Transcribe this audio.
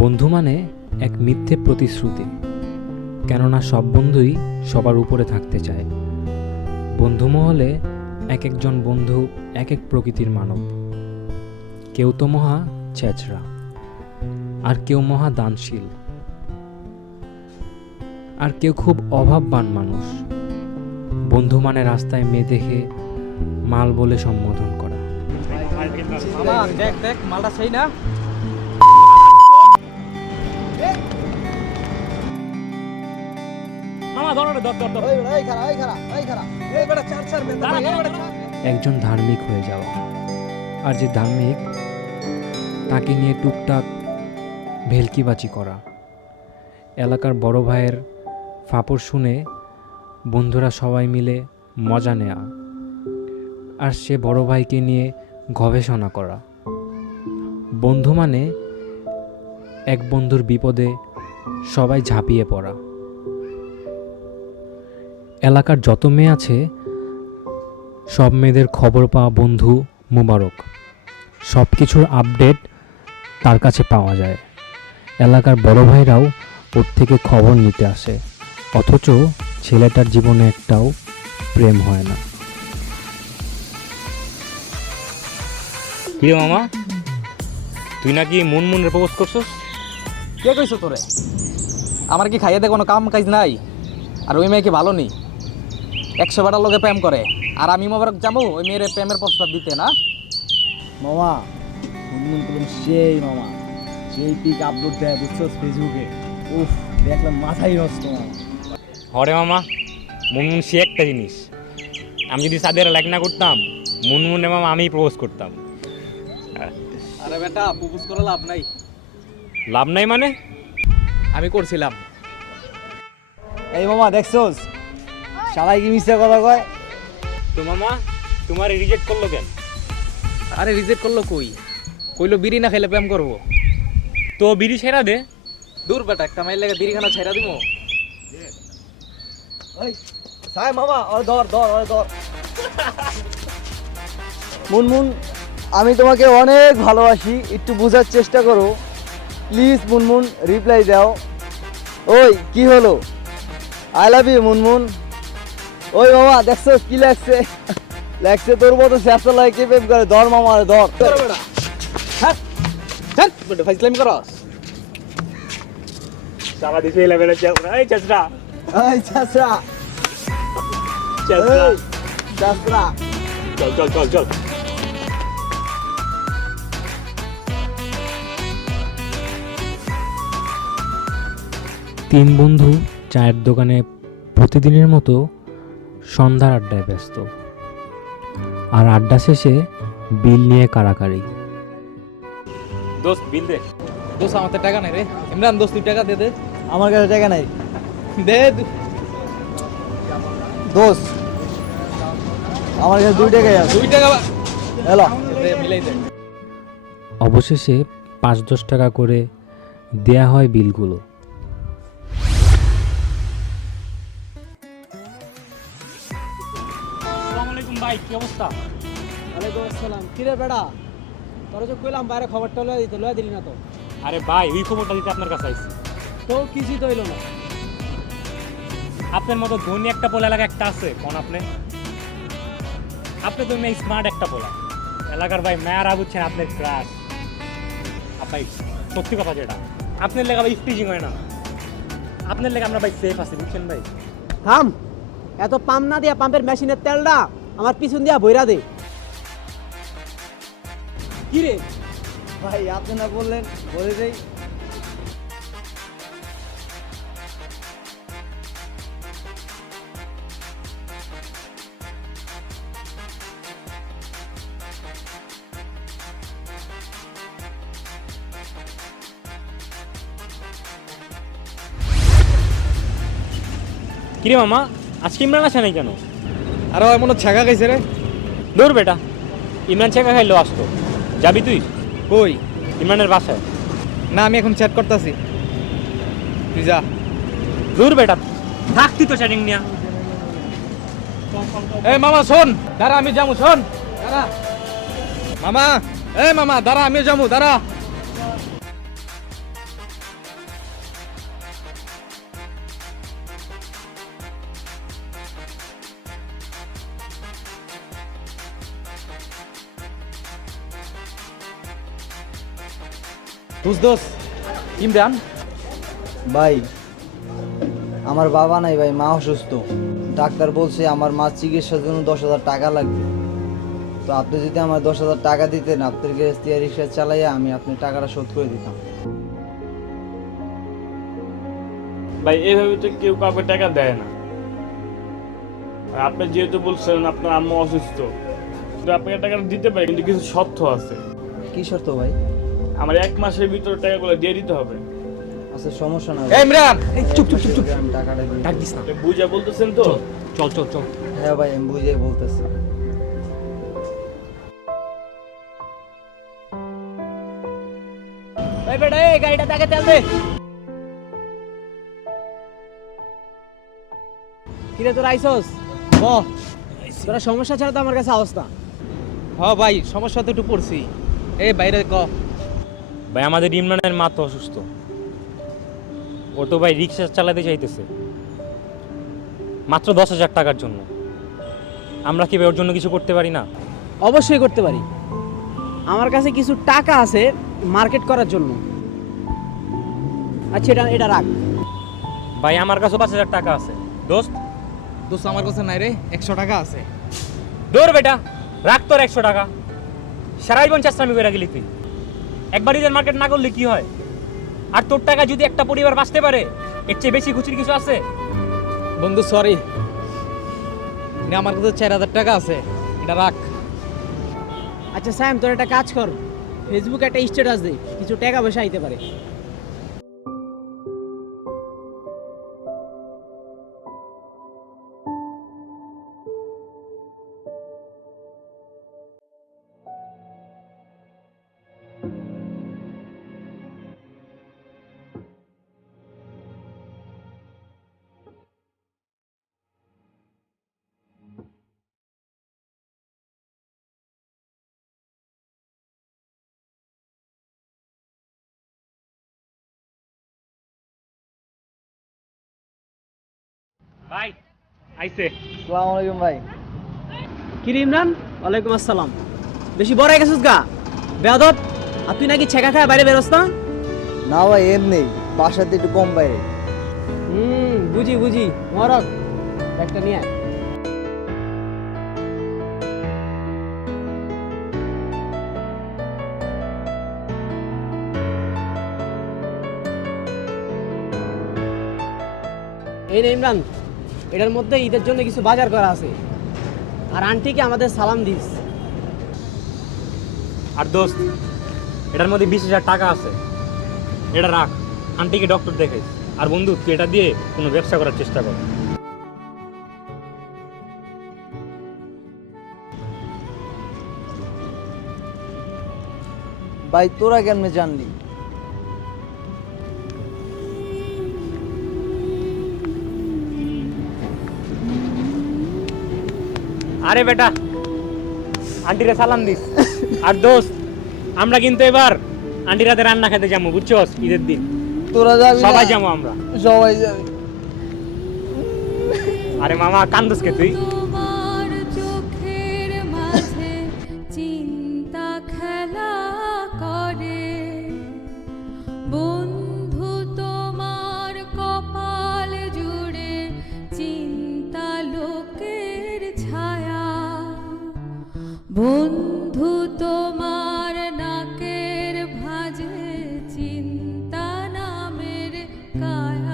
বন্ধু মানে এক মিথ্যে প্রতিশ্রুতি, কেননা সব বন্ধুই সবার উপরে থাকতে চায়। বন্ধু মহলে এক একজন বন্ধু এক এক প্রকৃতির মানব। কেউ তো মহা ছেঁচড়া, আর কেউ মহা দানশীল, আর কেউ খুব অভাববান মানুষ। বন্ধু মানে রাস্তায় মেয়ে দেখে মাল বলে সম্বোধন করা। মামা দেখ দেখ মালটা সেই না। মামা ধর ধর ধর ধর। এই খাড়া এই খাড়া এই খাড়া এই বড় চার চার বেন্দা এই বড় চার। একজন ধার্মিক হয়ে যাওয়া, আর যে ধার্মিক তাকে নিয়ে টুকটাক ভেলকিবাজি করা। এলাকার বড় ভাইয়ের ফাপড় শুনে বন্ধুরা সবাই মিলে মজা নেয়া, আর সে বড় ভাইকে নিয়ে গবেষণা করা। বন্ধু মানে এক বন্ধুর বিপদে সবাই ঝাঁপিয়ে পড়া। এলাকার যত মেয়ে আছে সব মেয়েদের খবর পাওয়া বন্ধু মুবারক। সব কিছুর আপডেট তার কাছে পাওয়া যায়। এলাকার বড় ভাইরাও ওর থেকে খবর নিতে আসে, অথচ ছেলেটার জীবনে একটাও প্রেম হয় না। কি রে মামা, তুই নাকি মুনমুন প্রপোজ করছস? কে কইছো তোরে? আমার কি খাইয়ে দে কোনো কাম কাজ নাই? আর ওই মেয়ে কি ভালো নি? 100 বাটার লগে প্রেম করে, আর আমি মোবারক যাবো ওই মেয়ের প্রেমের প্রস্তাব দিতে না? মামা মুনমুন করলাম সেই মামা, সেই পিক আপলোড দেয় বুঝছস ফেসবুকে। উফ দেখলাম মাথায় নষ্ট মামা। হরে মামা, মুনমুন সে একটা জিনিস। আমি যদি সাদের লাইক না করতাম, মুনমুনে মামা আমিই প্রপোজ করতাম। আরে বেটা প্রপোজ করে লাভ নাই। লাভ নাই মানে? আমি করছিলাম। এই মামা দেখছস শালাই কি মিথ্যা কথা কয়। তো মামা তোমার রিজেক্ট করলো কেন? আরে রিজেক্ট করলো কই? কইলো বিড়ি না খাইলে প্রেম করবো। তো বিড়ি ছেড়া দে। দূর বেটা, একটা মাইল লাগে বিড়িখানা ছেড়া দিমু। ওই সাই মামা ওই ধর ধর ওই ধর। মুনমুন আমি তোমাকে অনেক ভালোবাসি, একটু বোঝার চেষ্টা করো প্লিজ। মুনমুন রিপ্লাই দাও। ওই কি হলো? I love you Munmun. ওই মামা দেখছো কি লাগছে? লাগছে তোর মতো স্যাপটা লাগে প্রেম করে। ধর মামা ধর। বেটা হ্যাঁ হ্যাঁ বেটা ফাইজলামি করস। সারা দিছে লেভেলে চাচরা, এই চাচরা এই চাচা চাচরা, এই চাচা চল চল চল চল। তিন বন্ধু চায়ের দোকানে প্রতিদিনের মতো সন্ধ্যার আড্ডায় ব্যস্ত, আর আড্ডা শেষে বিল নিয়ে কাড়াকাড়ি। দোস্ত বিল দে। দোস্ত আমার তো টাকা নাই রে। ইমরান দোস্ত তুই টাকা দে দে। আমার কাছে টাকা নাই দে দোস্ত, আমার কাছে 2 টাকাই আছে। 2 টাকা হ্যালো দে মিলাই দে। অবশেষে 5-10 টাকা করে দেয়া হয় বিলগুলো। আসসালামু আলাইকুম ভাই, কি অবস্থা? ওয়ালাইকুম আসসালাম। কি রে বেটা, তোর যে কইলাম বাইরে খবরটা লয়ে দিলি না তো? আরে ভাই, ওই খবরটা দিতে আপনার কাছে আইছি। তো কিছুই তো হইলো না। আপনার মতো ধনী একটা পোলা এলাকা একটা আছে কোন আপনি? আপনি তো মেয়ে স্মার্ট একটা পোলা এলাকার ভাই, মেয়ারা বুঝছেন আপনার ক্রাশ। আপনার সত্যি কথা যেটা, আপনার লেগে ভাই স্টিচিং হয় না। আপনার লেগে আমরা ভাই সেফ আছি, বুঝছেন ভাই? থাম, এত পাম্প না দিয়া পাম্পের মেশিনের তেলটা আমার পিছন দিয়া বইরা দে। কি রে ভাই, আপনি না বললেন বলে দেই। কিরে মামা, আজকে ইমরান আসে নাই কেন? আরে এমন ছাগা খাইছে রে। দূর বেটা, ইমরান ছেঁকা খাইলেও আসতো। যাবি তুই কই? ইমরানের বাসায়? না আমি এখন চ্যাট করতেছি, তুই যা। দূর বেটা, থাকতি তো চ্যাটিং নিয়া। এই মামা শোন, দাঁড়া আমি যাবো, শোন দাঁড়া মামা। এই মামা দাঁড়া, আমিও যাবো, দাঁড়া। দোষ ইমরান। ভাই আমার বাবা নাই ভাই, মা অসুস্থ। ডাক্তার বলছে আমার মা চিকিৎসার জন্য 10,000 টাকা লাগবে। তো আপনি যদি আমার 10,000 টাকা দিতেন, আপনার গ্যাস দিয়ে রিক্সা চালাইয়া আমি আপনার টাকাটা শোধ করে দিতাম। ভাই এইভাবে তো কেউ কাউকে টাকা দেয় না। আর আপনি যেহেতু বলছেন আপনার আম্মু অসুস্থ, কিন্তু আপনাকে টাকাটা দিতে পারি, কিন্তু কিছু শর্ত আছে। কি শর্ত ভাই? আমার 1 মাসের ভিতরে টাকাগুলো দিয়ে দিতে হবে। আচ্ছা সমস্যা না এই ইমরান, এই চুপ চুপ চুপ চুপ। আমি টাকাটা দিই। ডাক দিস না। এটা বুঝা বলতেছেন তো? চল চল চল। হ্যাঁ ভাই আমি বুঝে বলতেছি। এই বেটা, এই গাড়িটা তাকে তেল দে। কিরে তোরা আইসস? বহ, তোরা সমস্যা ছাড়া তো আমার কাছে অবস্থা। হ্যাঁ ভাই, সমস্যা তো একটু পড়ছি। এই বাইরে ক। ভাই আমাদের ইমরানের মা তো অসুস্থ, ও তো ভাই রিক্সা চালাতে চাইতেছে মাত্র 10,000 টাকার জন্য। আমরা কি ভাই ওর জন্য কিছু করতে পারি না? অবশ্যই করতে পারি। আমার কাছে কিছু টাকা আছে মার্কেট করার জন্য। আচ্ছা এটা রাখ। ভাই আমার কাছে 5,000 টাকা আছে দোস্ত। দোস্ত আমার কাছে নাই রে, 100 টাকা আছে। দৌড় বেটা, রাখ তোর 100 টাকা। সারা জীবন চেষ্টামি করে গেলি তুই, একবার ঈদের মার্কেট না করলে কি হয়? আর তোর টাকা যদি একটা পরিবার বাঁচতে পারে, এর চেয়ে বেশি খুশির কিছু আছে? বন্ধু সরি, আমার কাছে 4,000 টাকা আছে, এটা রাখ। আচ্ছা স্যাম, তোর একটা কাজ কর, ফেসবুকে একটা স্ট্যাটাস দে, কিছু টাকা পয়সা আইতে পারে। ভাই আইছে। আসসালামু আলাইকুম ভাই। কিরে ইমরান? ওয়ালাইকুম আসসালাম। বেশি বড় হয়ে গেছিস গা বেয়াদব। আর তুই নাকি ছেঁকা খায় বাইরে বেরোস না? না ভাই এমনি, বাসাতে একটু কম বাইরে। বুঝি বুঝি। মরক একটা নিয়ে আয়। এই নে ইমরান, এটার মধ্যে ঈদের জন্য কিছু বাজার করা আছে। আর আন্টিকে আমাদের সালাম দিস। আর দোস্ত, এটার মধ্যে 20,000 টাকা আছে, এটা রাখ, আন্টিকে ডক্টর দেখাইস। আর বন্ধু তুই এটা দিয়ে কোনো ব্যবসা করার চেষ্টা কর। ভাই তোরা কেমনে জানলি? আরে বেটা, আন্টিরে সালাম দিস। আর দোস্ত, আমরা কিন্তু এবার আন্টির হাতে রান্না খেতে যাবো, বুঝছস? ঈদের দিন তোরা যাবি? সবাই না? যাবো আমরা। সবাই যাবে। আরে মামা কান্দস কে তুই? তোমার চোখের মাঝে চিন্তা খেলা করে, বন্ধু তোমার কপাল জুড়ে চিন্তা লোকের ছায়া, বন্ধু তোমার নাকের ভাঁজে চিন্তা নামের কায়া।